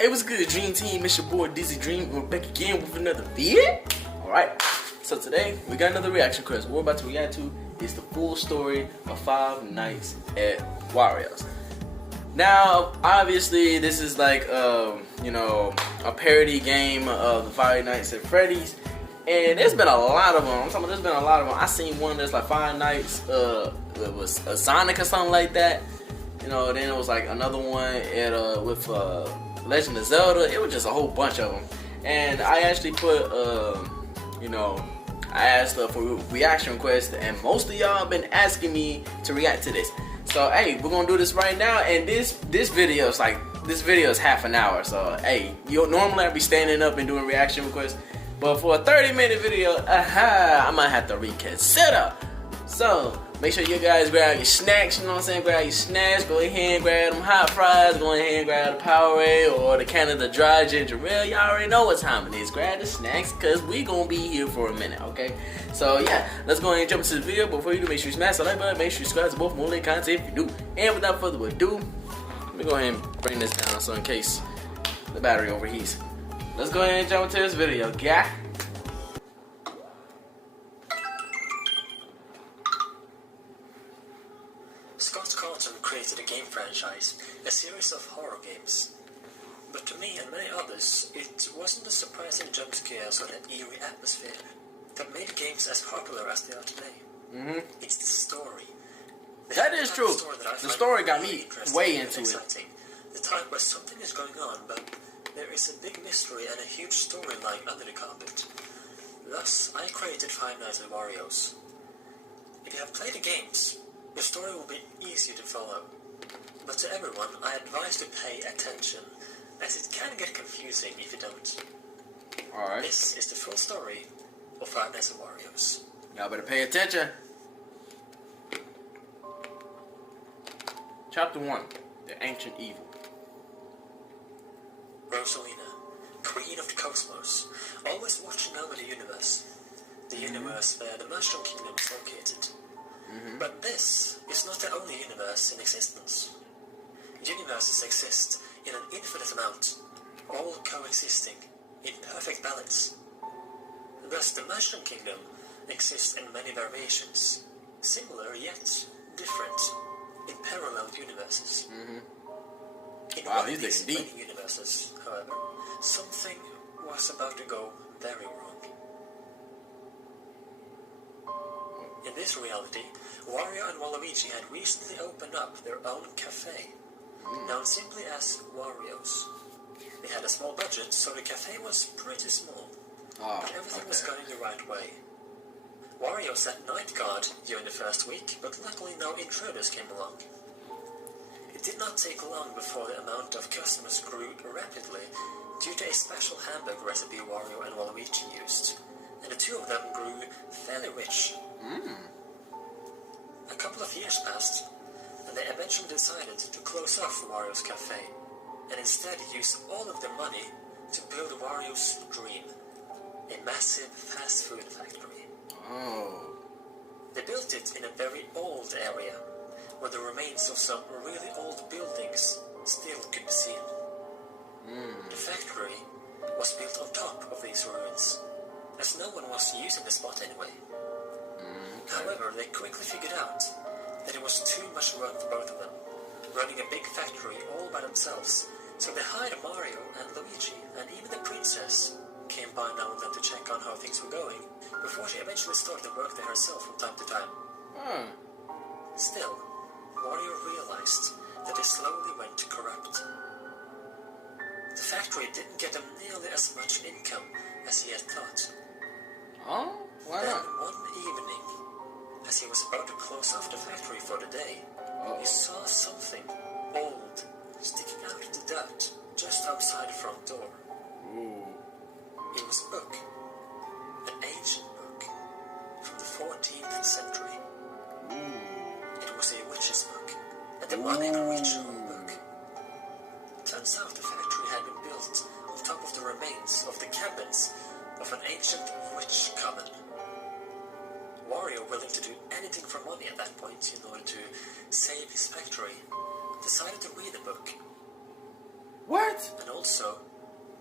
Hey, what's good, Dream Team? It's your boy Dizzy Dream. We're back again with another video. Alright, so today we got another reaction quest. What we're about to react to is the full story of Five Nights at Wario's. Now, obviously, this is like, you know, a parody game of the Five Nights at Freddy's. And there's been a lot of them. I'm talking about there's been a lot of them. I seen one that's like Five Nights, it was a Sonic or something like that. You know, then it was like another one at, with, Legend of Zelda. It was just a whole bunch of them, and I actually put, you know, I asked for reaction requests, and most of y'all been asking me to react to this. So hey, we're gonna do this right now, and this video is like half an hour. So hey, normally I'd be standing up and doing reaction requests, but for a 30-minute video, I might have to reconsider. So make sure you guys grab your snacks, you know what I'm saying? Grab your snacks, go ahead and grab them hot fries, go ahead and grab the Powerade or the Canada Dry Ginger Ale. Y'all already know what time it is. Grab the snacks, cause we gonna be here for a minute, okay? So yeah, let's go ahead and jump into the video. Before you do, make sure you smash the like button, make sure you subscribe to both more late content if you do. And without further ado, let me go ahead and bring this down so in case the battery overheats. Let's go ahead and jump into this video, guy. Created a game franchise, a series of horror games. But to me and many others, it wasn't the surprising jump scares or that eerie atmosphere that made games as popular as they are today. It's the story. That is true. The story got me way into it. The type where something is going on, but there is a big mystery and a huge storyline under the carpet. Thus, I created Five Nights at Wario's. If you have played the games, the story will be easier to follow, but to everyone I advise to pay attention, as it can get confusing if you don't. Alright. This is the full story of Five Nights at Wario's. Y'all better pay attention. Chapter 1, The Ancient Evil. Rosalina, Queen of the Cosmos, always watching over the universe. The universe where the Mushroom Kingdom is located. But this is not the only universe in existence. Universes exist in an infinite amount, all coexisting in perfect balance. Thus, the Mushroom Kingdom exists in many variations, similar yet different, in parallel universes. In one of these many universes, however, something was about to go very wrong. In this reality, Wario and Waluigi had recently opened up their own cafe, known simply as Wario's. They had a small budget, so the cafe was pretty small, but everything was going the right way. Wario sat night guard during the first week, but luckily no intruders came along. It did not take long before the amount of customers grew rapidly due to a special hamburger recipe Wario and Waluigi used, and the two of them grew fairly rich. A couple of years passed, and they eventually decided to close off Wario's cafe, and instead use all of their money to build Wario's dream, a massive fast food factory. They built it in a very old area, where the remains of some really old buildings still could be seen. The factory was built on top of these ruins, as no one was using the spot anyway. However, they quickly figured out that it was too much work for both of them, running a big factory all by themselves, so they hired Mario and Luigi, and even the princess came by now and then to check on how things were going, before she eventually started to work there herself from time to time. Still, Wario realized that they slowly went corrupt. The factory didn't get them nearly as much income as he had thought. Why then not? one evening, as he was about to close off the factory for the day, he saw something old sticking out of the dirt just outside the front door. It was a book, an ancient book from the 14th century. It was a witch's book, and the one even richer book. Turns out the factory had been built on top of the remains of the cabins of an ancient witch coven. Wario, willing to do anything for money at that point in order to save his factory, decided to read the book. What? and also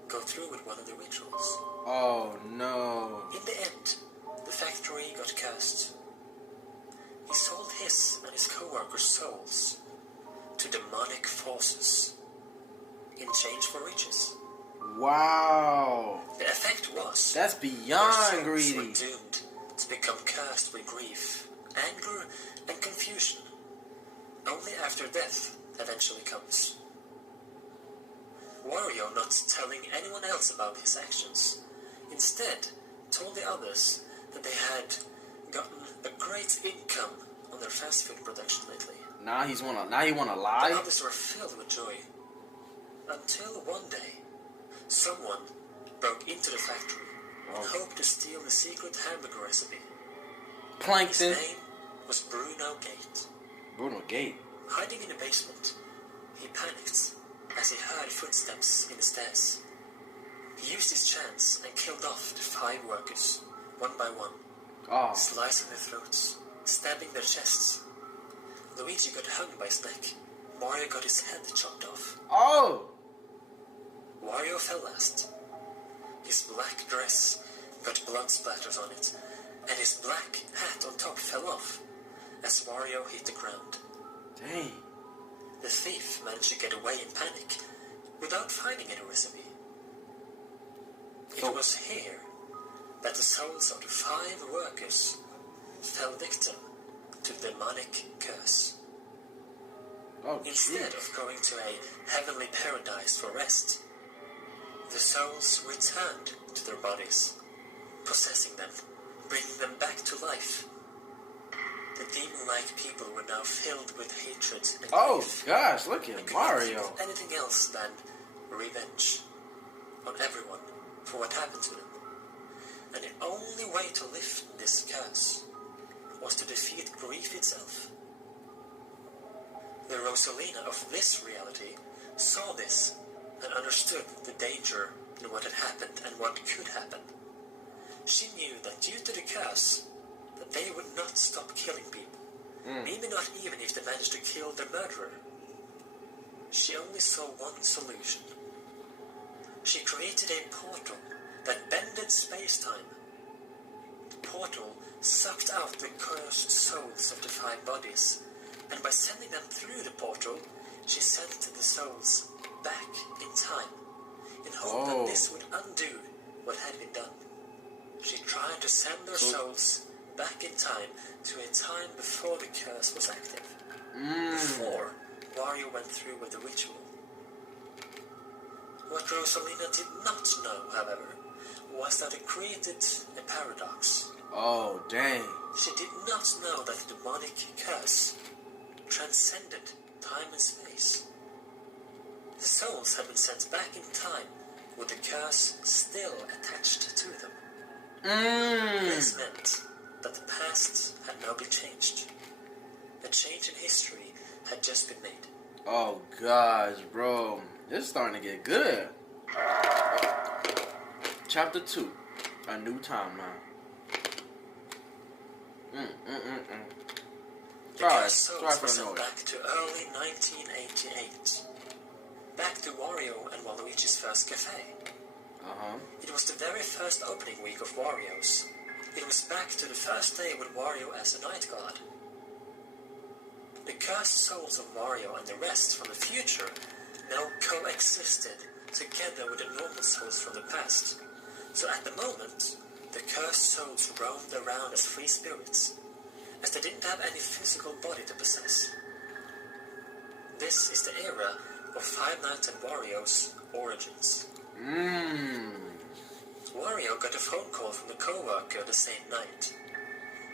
go through with one of the rituals. Oh no. In the end, the factory got cursed. He sold his and his co-workers' souls to demonic forces in exchange for riches. Wow. The effect was That's their beyond souls greedy. were doomed to become cursed with grief, anger, and confusion. Only after death eventually comes. Wario not telling anyone else about his actions, instead told the others that they had gotten a great income on their fast food production lately. Now he wanna The lie? others were filled with joy. Until one day, someone broke into the factory and hoped to steal the secret hamburger recipe. His Plankton. name was Bruno Gate. Bruno Gate. Hiding in the basement, he panicked as he heard footsteps in the stairs. He used his chance and killed off the 5 workers, one by one, Oh. slicing their throats, stabbing their chests. Luigi got hung by his neck. Mario got his head chopped off. Oh. Wario fell last. His black dress got blood splatters on it, and his black hat on top fell off as Wario hit the ground. Dang. The thief managed to get away in panic without finding any recipe. It So- was here that the souls of the 5 workers fell victim to the demonic curse. Oh, Instead jeez. of going to a heavenly paradise for rest, the souls returned to their bodies, possessing them, bringing them back to life. The demon-like people were now filled with hatred and Oh grief, gosh, look and at could not think Mario. of anything else than revenge on everyone for what happened to them. And the only way to lift this curse was to defeat grief itself. The Rosalina of this reality saw this and understood the danger in what had happened and what could happen. She knew that due to the curse, that they would not stop killing people. Maybe not even if they managed to kill their murderer. She only saw one solution. She created a portal that bended space-time. The portal sucked out the cursed souls of the 5 bodies, and by sending them through the portal, she sent the souls back in time, in hope that this would undo what had been done. She tried to send their souls back in time to a time before the curse was active, before Wario went through with the ritual. What Rosalina did not know, however, was that it created a paradox. Oh, dang. She did not know that the demonic curse transcended time and space. The souls had been sent back in time with the curse still attached to them. This meant that the past had now been changed. A change in history had just been made. Oh gosh, bro. This is starting to get good. Chapter 2. A new timeline. The Sorry cursed souls for were the sent noise. back to early 1988. Back to Wario and Waluigi's first cafe. It was the very first opening week of Wario's. It was back to the first day with Wario as a night god. The cursed souls of Wario and the rest from the future now coexisted together with the normal souls from the past. So at the moment, the cursed souls roamed around as free spirits, as they didn't have any physical body to possess. This is the era of Five Nights at Wario's origins. Wario got a phone call from a co-worker the same night.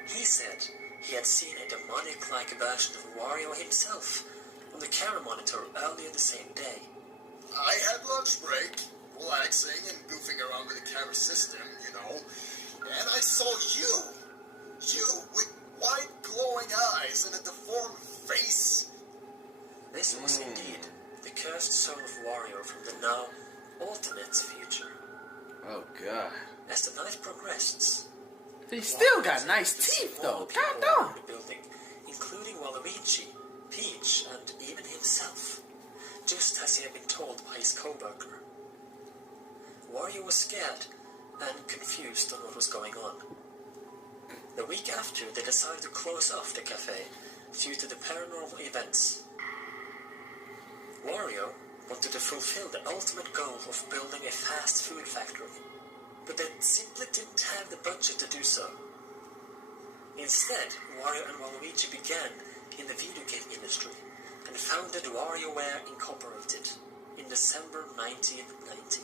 He said he had seen a demonic-like version of Wario himself on the camera monitor earlier the same day. I had lunch break, relaxing and goofing around with the camera system, you know, and I saw you. You with wide glowing eyes and a deformed face. This was indeed the cursed soul of Wario from the now alternate future. Oh god. As the night progressed, He still got Wario nice noticed teeth more though. people God in damn. the building, including Waluigi, Peach, and even himself. just as he had been told by his co-worker. Wario was scared and confused on what was going on. The week after, they decided to close off the cafe due to the paranormal events. Wario wanted to fulfill the ultimate goal of building a fast food factory, but they simply didn't have the budget to do so. Instead, Wario and Waluigi began in the video game industry and founded WarioWare Incorporated in December 1990.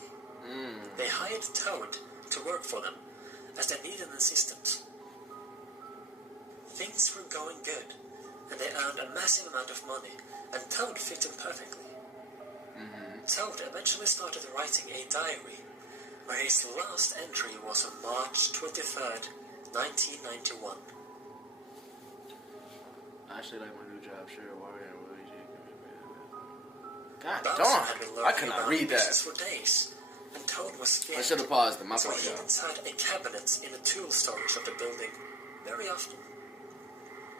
They hired Toad to work for them as they needed an assistant. Things were going good, and they earned a massive amount of money, and Toad fit in perfectly. Toad eventually started writing a diary, where his last entry was on March 23rd, 1991. I actually like my new job, sure. Wario and Luigi. God Bowser darn! had been I lurking cannot around read the that. business for days, and Toad was scared. I should have paused them. My So fault, he hid y'all. inside a cabinet in the tool storage of the building very often.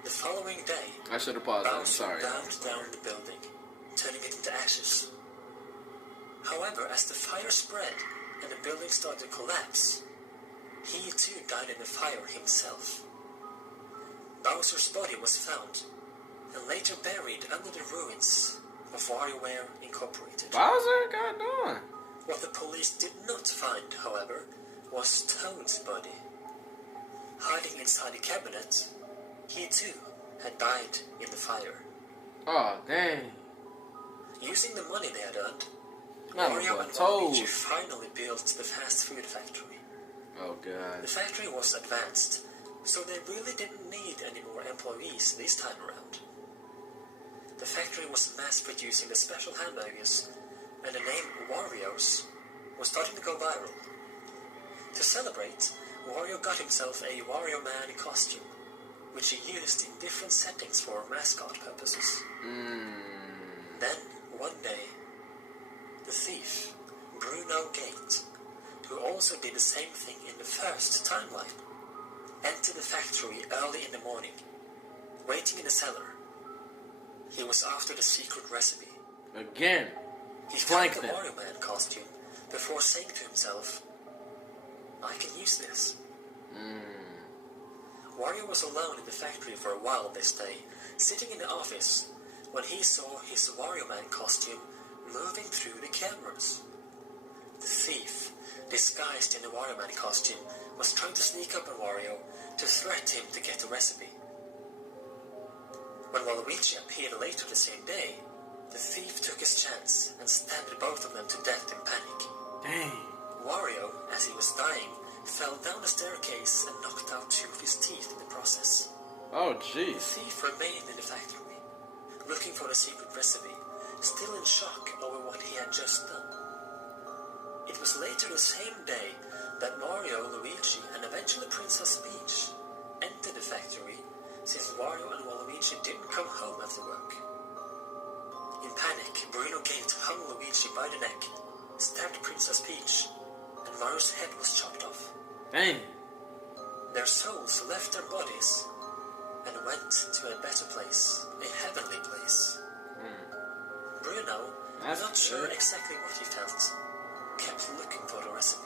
The following day, I should have paused them. I'm Bowser sorry. burned down the building, turning it into ashes. However, as the fire spread and the building started to collapse, he too died in the fire himself. Bowser's body was found and later buried under the ruins of WarioWare Incorporated. Bowser? God darn. What the police did not find, however, was Toad's body. Hiding inside a cabinet, he too had died in the fire. Oh, dang. Using the money they had earned, Not Wario my and Toad. Waluigi finally built the fast food factory. Oh, God. The factory was advanced, so they really didn't need any more employees this time around. The factory was mass-producing the special hamburgers, and the name Wario's was starting to go viral. To celebrate, Wario got himself a Wario Man costume, which he used in different settings for mascot purposes. Then, one day, the thief, Bruno Gate, who also did the same thing in the first timeline, entered the factory early in the morning, waiting in the cellar. He was after the secret recipe. Again. He Flank found the them. Wario Man costume before saying to himself, I can use this. Wario was alone in the factory for a while this day, sitting in the office, when he saw his Wario Man costume moving through the cameras. The thief, disguised in the Wario Man costume, was trying to sneak up on Wario to threaten him to get the recipe. When Waluigi appeared later the same day, the thief took his chance and stabbed both of them to death in panic. Dang. Wario, as he was dying, fell down the staircase and knocked out 2 of his teeth in the process. Oh, The jeez. thief remained in the factory, looking for the secret recipe, still in shock over what he had just done. It was later the same day that Mario, Luigi, and eventually Princess Peach entered the factory, since Wario and Waluigi didn't come home after work. In panic, Bruno Gate hung Luigi by the neck, stabbed Princess Peach, and Mario's head was chopped off. Dang. Their souls left their bodies and went to a better place, a heavenly place. Bruno, That's not sure good. exactly what he felt, kept looking for the recipe.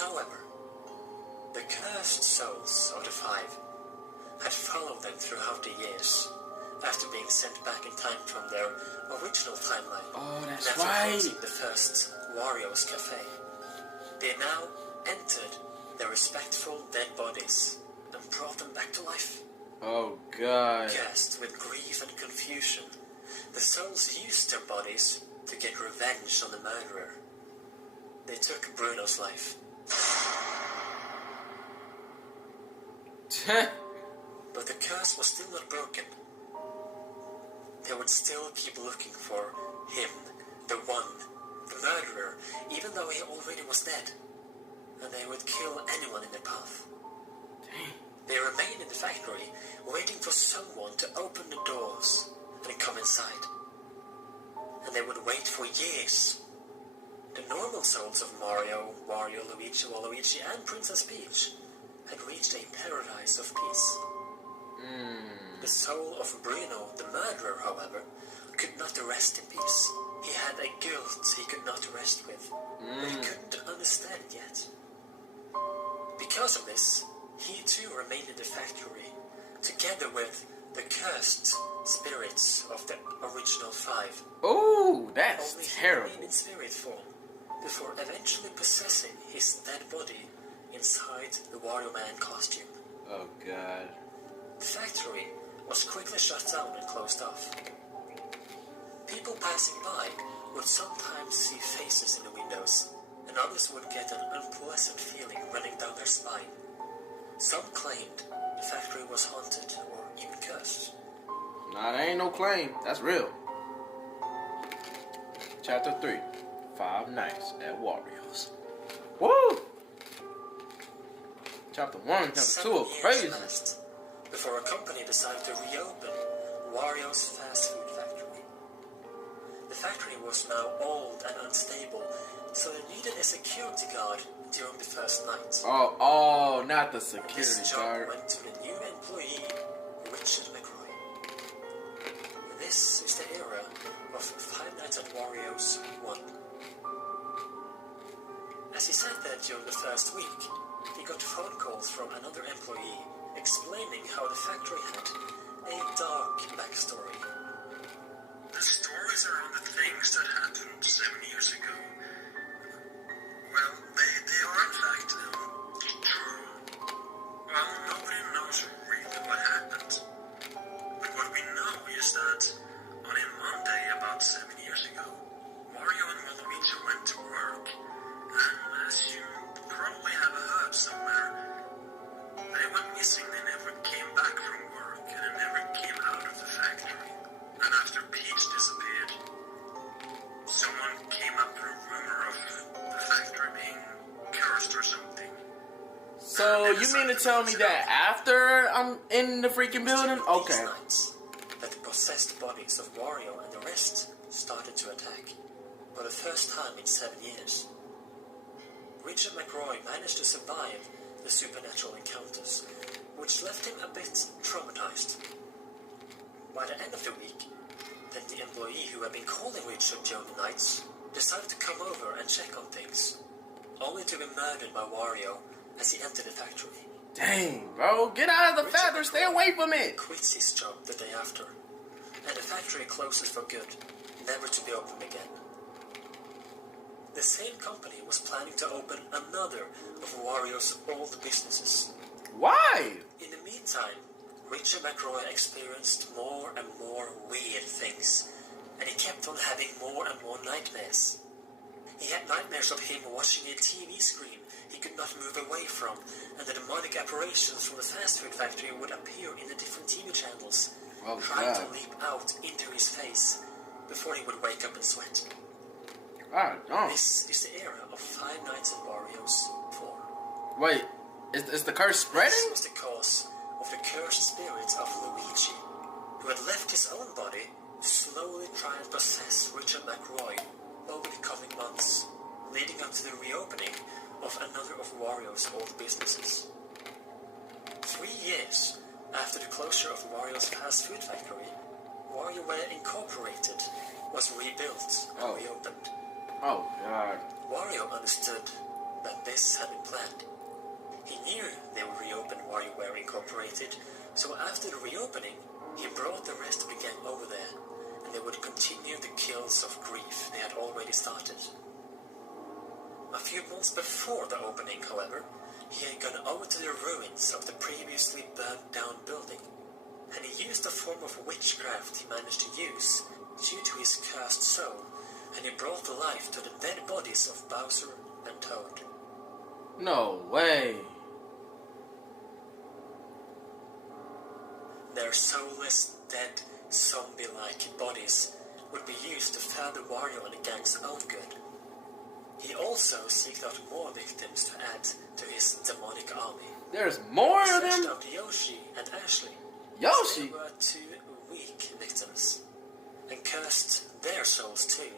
However, the cursed souls of the 5 had followed them throughout the years, after being sent back in time from their original timeline. Oh, that's and after right. closing the first Wario's Cafe. They now entered their respectful dead bodies and brought them back to life. Oh, God. Cursed with grief and confusion, the souls used their bodies to get revenge on the murderer. They took Bruno's life. But the curse was still not broken. They would still keep looking for him, the one, the murderer, even though he already was dead. And they would kill anyone in their path. They remained in the factory, waiting for someone to open the doors and come inside. And they would wait for years. The normal souls of Mario, Wario, Luigi, Waluigi, and Princess Peach had reached a paradise of peace. The soul of Bruno, the murderer, however, could not rest in peace. He had a guilt he could not rest with, but he couldn't understand it yet. Because of this, he too remained in the factory, together with the cursed spirits of the original 5. Oh, that's Only he terrible. remained in spirit form, before eventually possessing his dead body inside the Wario Man costume. Oh, God. The factory was quickly shut down and closed off. People passing by would sometimes see faces in the windows, and others would get an unpleasant feeling running down their spine. Some claimed the factory was haunted or even cursed. Nah, that ain't no claim. That's real. Chapter 3. 5 Nights at Wario's. Woo! Chapter 1 and Chapter 2 are crazy. Passed before a company decided to reopen Wario's fast food factory. The factory was now old and unstable, so it needed a security guard during the first night. Oh, not the security This job guard. went to the new employee, Richard McRoy. This is the era of Five Nights at Wario's 1. As he sat there during the first week, he got phone calls from another employee explaining how the factory had a dark backstory. The stories around the things that happened 7 years ago, well, they are in fact true. Well, nobody knows really what happened. But what we know is that on a Monday about 7 years ago, Wario and Waluigi went to work, and as you probably have heard somewhere, they went missing. They never came back from work, and they never came out of the factory. And after Peach disappeared, someone came up with a rumor of the factory being cursed or something. So, you mean to tell me that after I'm in the freaking building? Okay. These nights, that the possessed bodies of Wario and the rest started to attack, for the first time in 7 years. Richard McRoy managed to survive the supernatural encounters, which left him a bit traumatized. By the end of the week, then the employee who had been calling Richard during the nights decided to come over and check on things, only to be murdered by Wario as he entered the factory. Dang, bro. Get out of the factory. Stay away from it. Quits his job the day after, and the factory closes for good, never to be opened again. The same company was planning to open another of Wario's old businesses. Why? In the meantime, Richard McRoy experienced more and more weird things, and he kept on having more and more nightmares. He had nightmares of him watching a TV screen he could not move away from, and the demonic apparitions from the fast food factory would appear in the different TV channels, trying to leap out into his face before he would wake up and sweat. This is the era of Five Nights at Wario's 4. Wait, is the curse spreading? This was the cause of the cursed spirits of Luigi, who had left his own body to slowly try and possess Richard McRoy over the coming months, leading up to the reopening of another of Wario's old businesses. 3 years after the closure of Wario's fast food factory, WarioWare Incorporated was rebuilt and reopened. Oh, God. Wario understood that this had been planned. He knew they would reopen WarioWare Incorporated, so after the reopening, he brought the rest of the gang over there, and they would continue the kills of grief they had already started. A few months before the opening, however, he had gone over to the ruins of the previously burnt down building, and he used a form of witchcraft he managed to use due to his cursed soul, and he brought life to the dead bodies of Bowser and Toad. No way. Their soulless, dead, zombie-like bodies would be used to further Wario and the gang's own good. He also sought out more victims to add to his demonic army. There's more of them? Out Yoshi and Ashley. Yoshi? They were 2 weak victims, and cursed their souls too,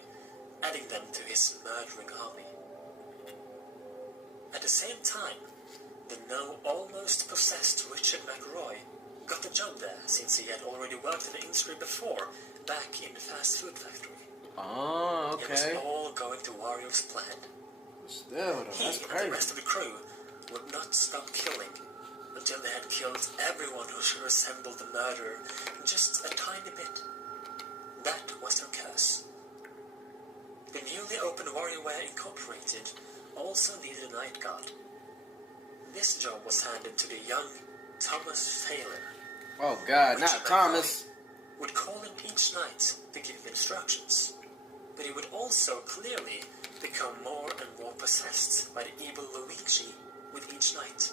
adding them to his murdering army. At the same time, the now almost possessed Richard McRoy got the job there since he had already worked in the industry before, back in the fast food factory. Oh, It was okay. all going to Wario's plan. Still, though, He that's and the crazy. rest of the crew would not stop killing until they had killed everyone who resembled the murderer just a tiny bit. That was their curse. The newly opened WarioWare Incorporated also needed a night guard. This job was handed to the young Thomas Taylor. Oh God, Richard not Thomas. would call him each night to give him instructions, but he would also clearly become more and more possessed by the evil Luigi with each night.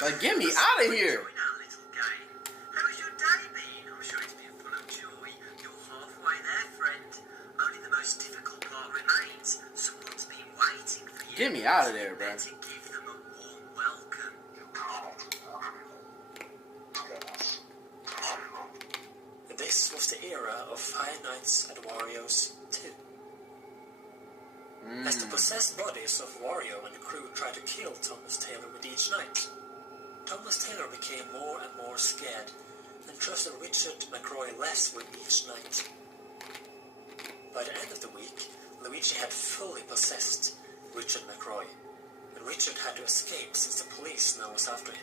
Like, get me out of here. Enjoy that little game. How's your day been? I'm sure it's been full of joy. You're halfway there, friend. Only the most difficult part remains. Someone's been waiting for you. Get me out of there, bro. To give them a warm welcome. This was the era of Five Nights at Wario's 2. As the possessed bodies of Wario and the crew tried to kill Thomas Taylor with each night, Thomas Taylor became more and more scared and trusted Richard McCroy less with each night. By the end of the week, Luigi had fully possessed Richard McCroy, and Richard had to escape since the police now was after him.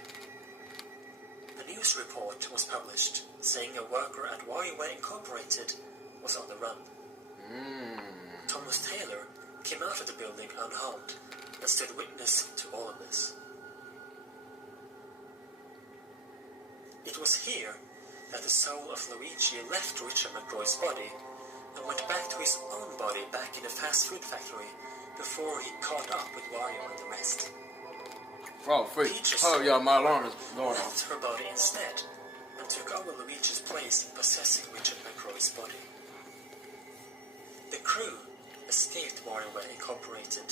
A news report was published saying a worker at WarioWare Incorporated was on the run. Thomas Taylor came out of the building unharmed and stood witness to all of this. It was here that the soul of Luigi left Richard McCroy's body and went back to his own body back in the fast food factory before he caught up with Wario and the rest. Oh, freak. Oh, yeah, my alarm is going off. Left her body instead and took over Luigi's place in possessing Richard McCroy's body. The crew escaped WarioWare Incorporated,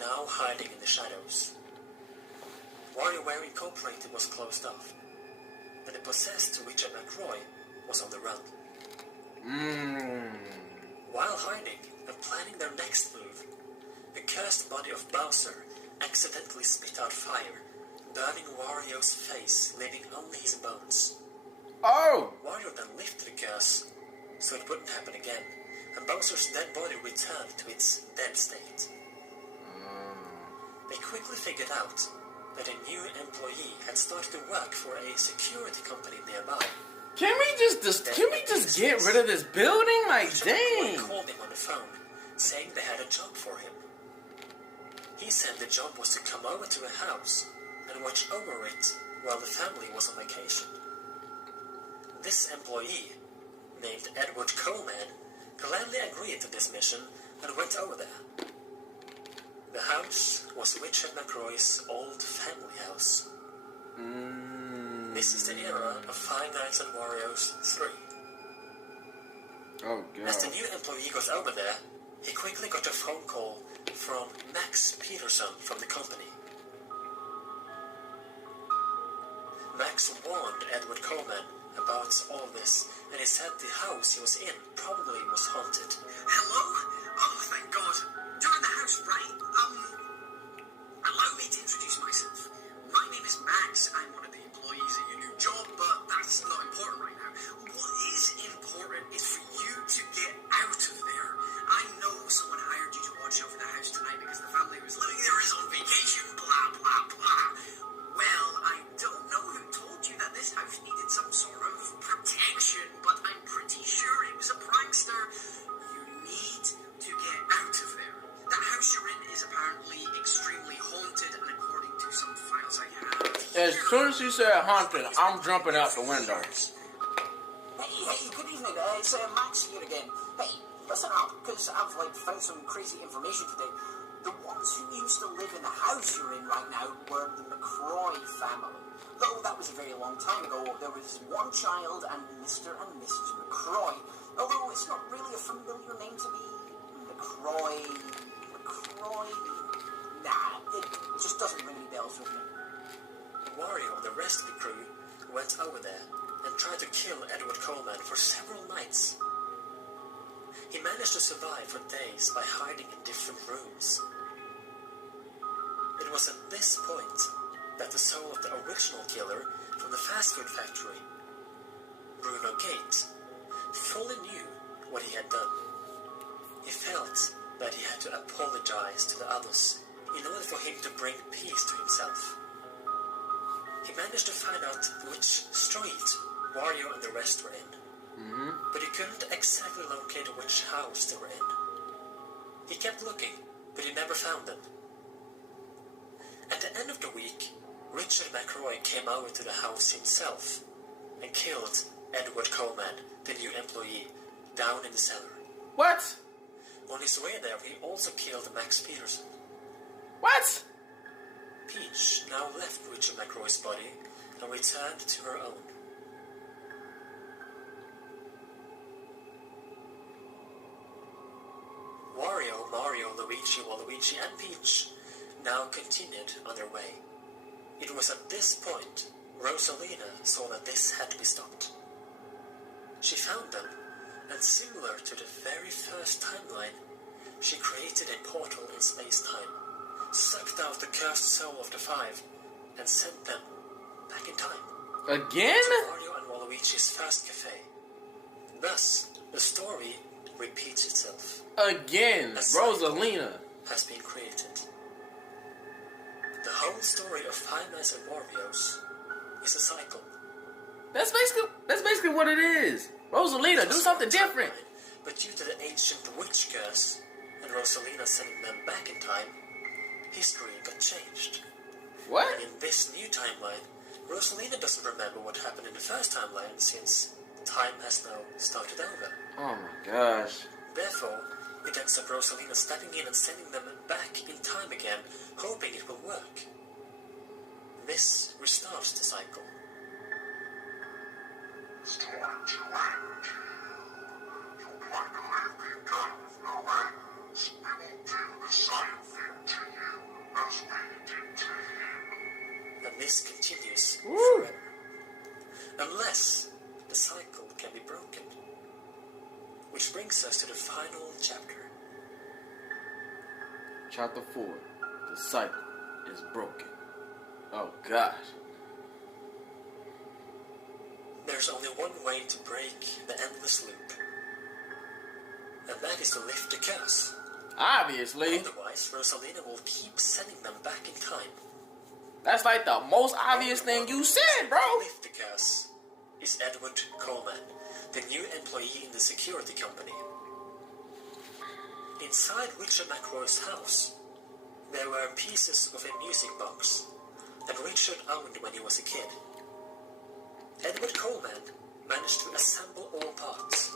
now hiding in the shadows. WarioWare Incorporated was closed off, and the possessed Richard McCroy was on the run. While hiding and planning their next move, the cursed body of Bowser accidentally spit out fire, burning Wario's face, leaving only his bones. Oh! Wario then lifted the curse, so it wouldn't happen again, and Bowser's dead body returned to its dead state. They quickly figured out that a new employee had started to work for a security company nearby. Can we just get rid of this building? Like, Richard dang. McCroy called him on the phone, saying they had a job for him. He said the job was to come over to a house and watch over it while the family was on vacation. This employee, named Edward Coleman, gladly agreed to this mission and went over there. The house was Richard McCroy's old family house. This is the era of Five Nights at Wario's 3. Oh, God. As the new employee got over there, he quickly got a phone call from Max Peterson from the company. Max warned Edward Coleman about all this, and he said the house he was in probably was haunted. Hello? Oh, thank God. You're in the house, right? Allow me to introduce myself. My name is Max. I'm one of the employees at your new job, but that's not important right now. What is important is for you to get out of there. I know someone hired you to watch over the house tonight because the family who's living there is on vacation, blah, blah, blah. Well, I don't know who told you that this house needed some sort of protection, but I'm pretty sure it was a prankster. You need to get out of there. That house you're in is apparently extremely haunted, and according to some files I have... As soon as you said haunted, I'm jumping out the window. Hey, good evening. It's Max here again. Hey, listen up, because I've found some crazy information today. The ones who used to live in the house you're in right now were the McCroy family. Though that was a very long time ago, there was one child and Mr. and Mrs. McCroy. Although it's not really a familiar name to me. McCroy... Nah, it just doesn't ring any bells with me. Wario and the rest of the crew went over there and tried to kill Edward Coleman for several nights. He managed to survive for days by hiding in different rooms. It was at this point that the soul of the original killer from the fast food factory, Bruno Gates, fully knew what he had done. He felt that he had to apologize to the others in order for him to bring peace to himself. He managed to find out which street Wario and the rest were in, but he couldn't exactly locate which house they were in. He kept looking, but he never found them. At the end of the week, Richard McRoy came over to the house himself and killed Edward Coleman, the new employee, down in the cellar. What? On his way there, he also killed Max Peterson. What? Peach now left Richard McRoy's body and returned to her own. Wario, Mario, Luigi, Waluigi, and Peach now continued on their way. It was at this point Rosalina saw that this had to be stopped. She found them, and similar to the very first timeline, she created a portal in space-time, sucked out the cursed soul of the five, and sent them back in time. Again? To Mario and Waluigi's first cafe. Thus, the story repeats itself. Again, Rosalina Has been created. The whole story of Five Nights at Wario's is a cycle. That's basically what it is. Rosalina, do something different. But due to the ancient witch curse and Rosalina sending them back in time, history got changed. What? And in this new timeline, Rosalina doesn't remember what happened in the first timeline since time has now started over. Oh my gosh. Therefore, it ends up Rosalina stepping in and sending them back in time again, hoping it will work. This restarts the cycle. It's time to end. You're going to live in done with no ends. We will do the same thing to you as we did to him. And this continues Woo. forever. Unless the cycle can be broken. Which brings us to the final chapter. Chapter 4. The cycle is broken. Oh gosh. There's only one way to break the endless loop. And that is to lift the curse. Obviously. Otherwise, Rosalina will keep sending them back in time. That's like the most obvious thing you said, bro. Lift the curse is Edward Coleman, the new employee in the security company. Inside Richard McRoy's house, there were pieces of a music box that Richard owned when he was a kid. Edward Coleman managed to assemble all parts,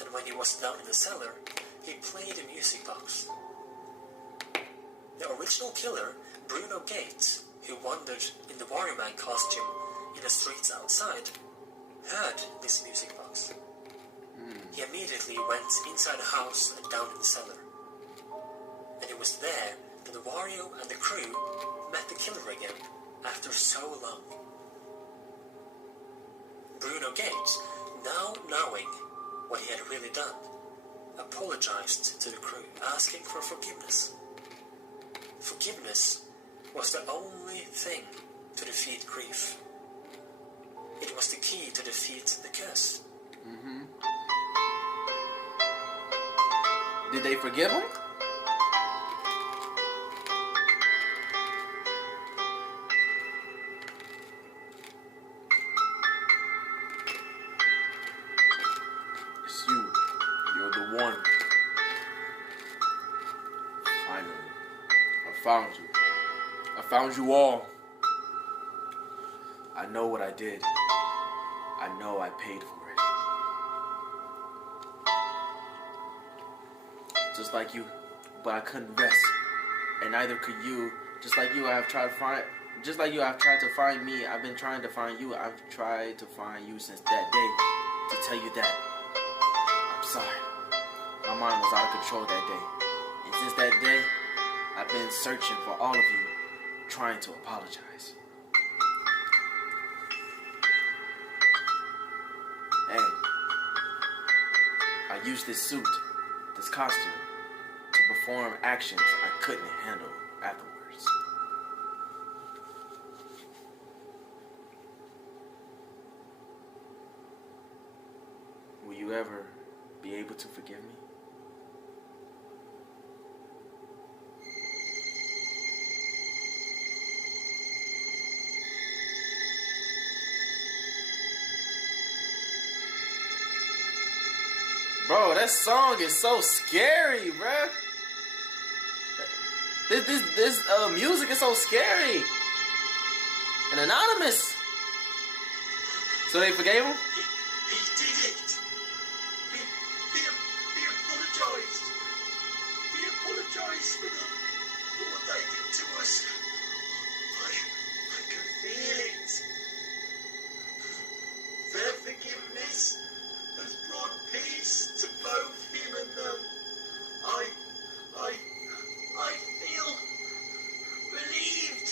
and when he was down in the cellar, he played the music box. The original killer, Bruno Gates, who wandered in the Wario Man costume in the streets outside, heard this music box. He immediately went inside the house and down in the cellar. And it was there that the Wario and the crew met the killer again after so long. Bruno Gates, now knowing what he had really done, apologized to the crew, asking for forgiveness. Forgiveness was the only thing to defeat grief. It was the key to defeat the curse. Did they forgive him? It's you. You're the one. Finally. I found you. I found you all. I know what I did. I know I paid for it. Just like you, but I couldn't rest, and neither could you. Just like you, I have tried to find. Just like you, I've tried to find me. I've been trying to find you. I've tried to find you since that day. To tell you that I'm sorry. My mind was out of control that day, and since that day, I've been searching for all of you, trying to apologize. Hey, I used this suit, this costume, to perform actions I couldn't handle afterwards. ever be able to forgive me? Bro, that song is so scary, bruh. This music is so scary. And anonymous. So they forgave him? He did it. He apologized. He apologized for what they did to us. I can feel it. Their forgiveness has brought peace to both him and them. I feel relieved.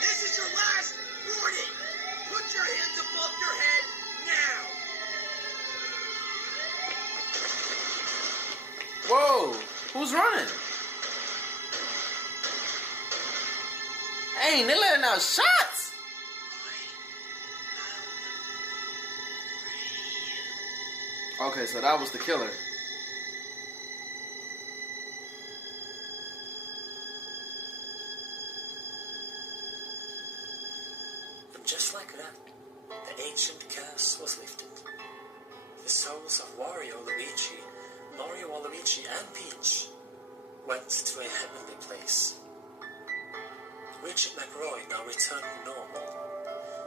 This is your last warning. Put your hands above your head now. Whoa, who's running? Hey, they letting out shots. Okay, so that was the killer. And just like that, the ancient curse was lifted. The souls of Wario, Luigi, Mario, Waluigi, and Peach went to a heavenly place. Richard McRoy now returned to normal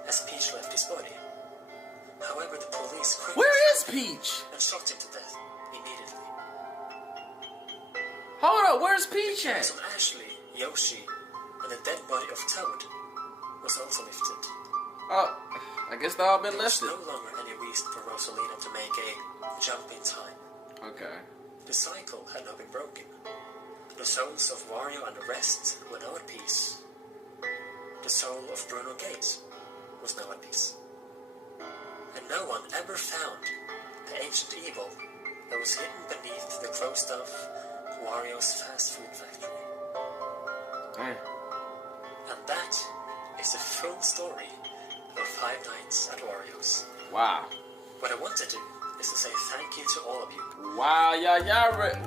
as Peach left his body. However, the police quickly Where is found him Peach? and shot him to death immediately. Hold up, where's Peach The at? curse on Ashley, Yoshi, and the dead body of Toad was also lifted. Oh, I guess they all been There was lifted. no longer any reason for Rosalina to make a jump in time. Okay. The cycle had now been broken. The souls of Wario and the rest were now at peace. The soul of Bruno Gates was now at peace. And no one ever found the ancient evil that was hidden beneath the closed-off Wario's fast food factory. Hey. And that is the full story of Five Nights at Wario's. Wow. What I want to do is to say thank you to all of you. Wow,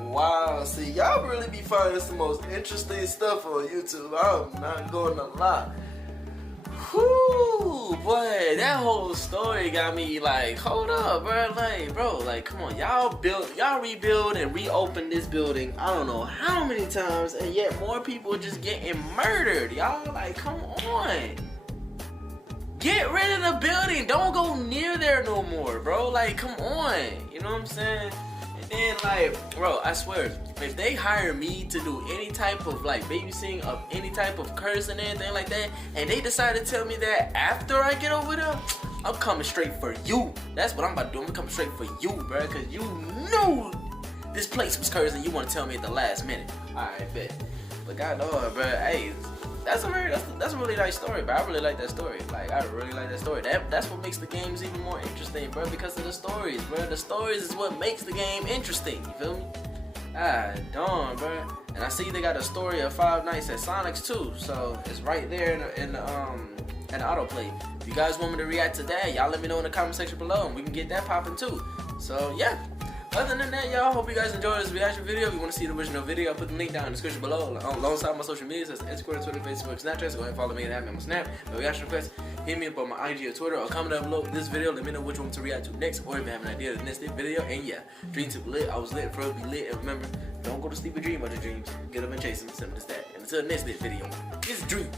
wow. See, y'all really be finding some most interesting stuff on YouTube. I'm not going to lie. Whoo, boy, that whole story got me like, hold up, bro. Like, come on, y'all rebuild and reopen this building. I don't know how many times, and yet more people just getting murdered. Y'all, like, come on. Get rid of the building. Don't go near there no more, bro. Like, come on. You know what I'm saying? And then, like, bro, I swear, if they hire me to do any type of, like, babysitting of any type of curse and anything like that, and they decide to tell me that after I get over there, I'm coming straight for you. That's what I'm about to do. I'm coming straight for you, bro, because you knew this place was cursed and you want to tell me at the last minute. Alright, bet. But God, bro, hey, that's a really nice story, bro. I really like that story. Like, I really like that story. That's what makes the games even more interesting, bro, because of the stories, bro. The stories is what makes the game interesting. You feel me? Ah, darn, bro. And I see they got a story of Five Nights at Sonic's too, so it's right there in the autoplay. If you guys want me to react to that, y'all let me know in the comment section below, and we can get that popping too. So yeah. Other than that, y'all, hope you guys enjoyed this reaction video. If you want to see the original video, I'll put the link down in the description below, alongside my social medias. That's Instagram, Twitter, Facebook, Snapchat. So go ahead and follow me and add me on my Snap. My reaction requests, hit me up on my IG or Twitter, or comment down below this video. Let me know which one to react to next, or if you have an idea of the next video. And yeah, dream to be lit. I was lit, forever be lit. And remember, don't go to sleep and dream about your dreams. Get up and chase them. Simple as that. And until the next lit video, it's a dream.